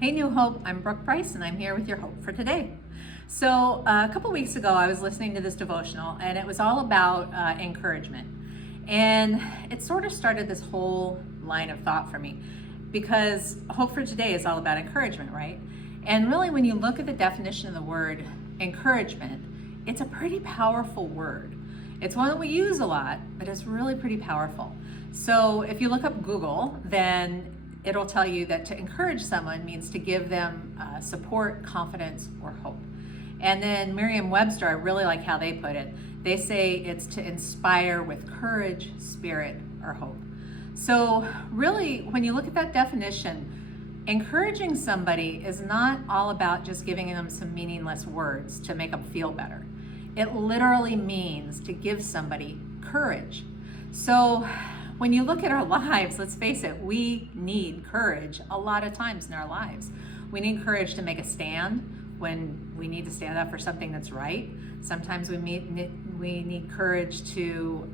Hey New Hope, I'm Brooke Price and I'm here with your hope for today. So a couple weeks ago I was listening to this devotional and it was all about encouragement. And it sort of started this whole line of thought for me because hope for today is all about encouragement, right? And really when you look at the definition of the word encouragement, it's a pretty powerful word. It's one that we use a lot, but it's really pretty powerful. So if you look up Google, then it'll tell you that to encourage someone means to give them support, confidence, or hope. And then Merriam-Webster, I really like how they put it. They say it's to inspire with courage, spirit, or hope. So really, when you look at that definition, encouraging somebody is not all about just giving them some meaningless words to make them feel better. It literally means to give somebody courage. So when you look at our lives, let's face it, we need courage a lot of times in our lives. We need courage to make a stand when we need to stand up for something that's right. Sometimes we need courage to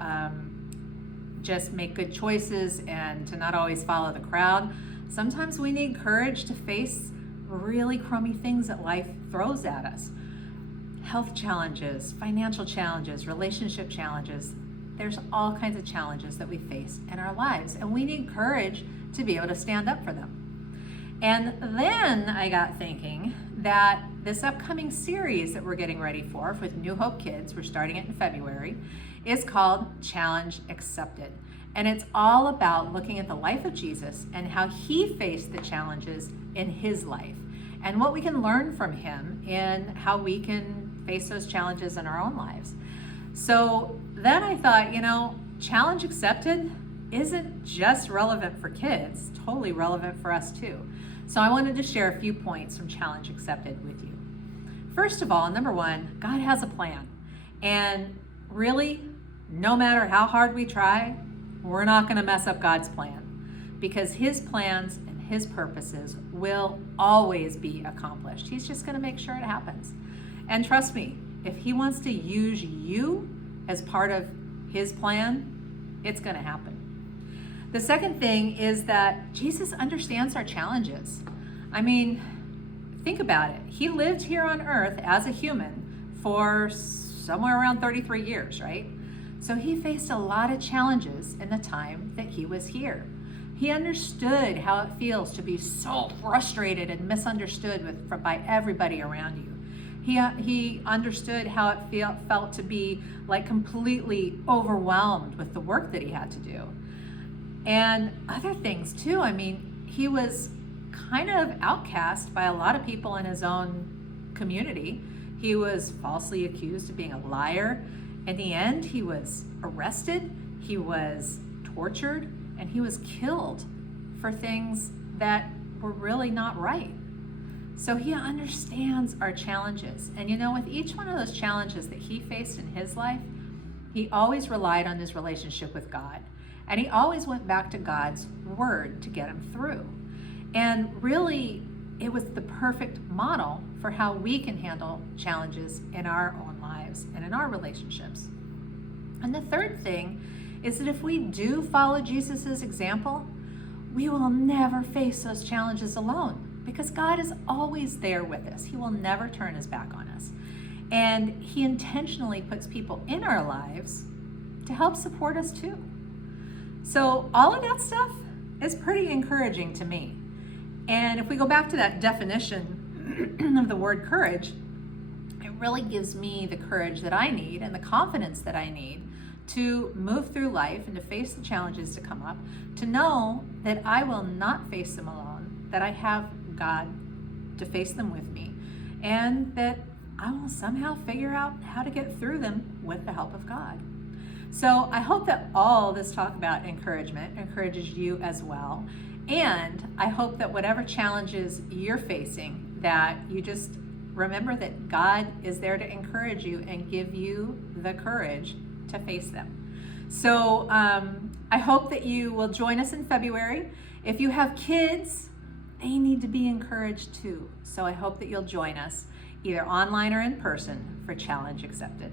just make good choices and to not always follow the crowd. Sometimes we need courage to face really crummy things that life throws at us. Health challenges, financial challenges, relationship challenges. There's all kinds of challenges that we face in our lives, and we need courage to be able to stand up for them. And then I got thinking that this upcoming series that we're getting ready for with New Hope Kids, we're starting it in February, is called Challenge Accepted. And it's all about looking at the life of Jesus and how he faced the challenges in his life and what we can learn from him in how we can face those challenges in our own lives. So then I thought, Challenge Accepted isn't just relevant for kids, totally relevant for us too. So I wanted to share a few points from Challenge Accepted with you. First of all, number one, God has a plan. And really, no matter how hard we try, we're not going to mess up God's plan because his plans and his purposes will always be accomplished. He's just going to make sure it happens. And trust me, if he wants to use you as part of his plan, it's going to happen. The second thing is that Jesus understands our challenges. I mean, think about it. He lived here on earth as a human for somewhere around 33 years, right? So he faced a lot of challenges in the time that he was here. He understood how it feels to be so frustrated and misunderstood by everybody around you. He understood how it felt to be like completely overwhelmed with the work that he had to do. And other things too. I mean, he was kind of outcast by a lot of people in his own community. He was falsely accused of being a liar. In the end, he was arrested, he was tortured, and he was killed for things that were really not right. So he understands our challenges. And with each one of those challenges that he faced in his life, he always relied on his relationship with God. And he always went back to God's word to get him through. And really, it was the perfect model for how we can handle challenges in our own lives and in our relationships. And the third thing is that if we do follow Jesus's example, we will never face those challenges alone. Because God is always there with us. He will never turn his back on us. And he intentionally puts people in our lives to help support us too. So all of that stuff is pretty encouraging to me. And if we go back to that definition of the word courage, it really gives me the courage that I need and the confidence that I need to move through life and to face the challenges to come up, to know that I will not face them alone, that I have God to face them with me, and that I will somehow figure out how to get through them with the help of God. So I hope that all this talk about encouragement encourages you as well. And I hope that whatever challenges you're facing, that you just remember that God is there to encourage you and give you the courage to face them. So I hope that you will join us in February. If you have kids, they need to be encouraged too. So I hope that you'll join us either online or in person for Challenge Accepted.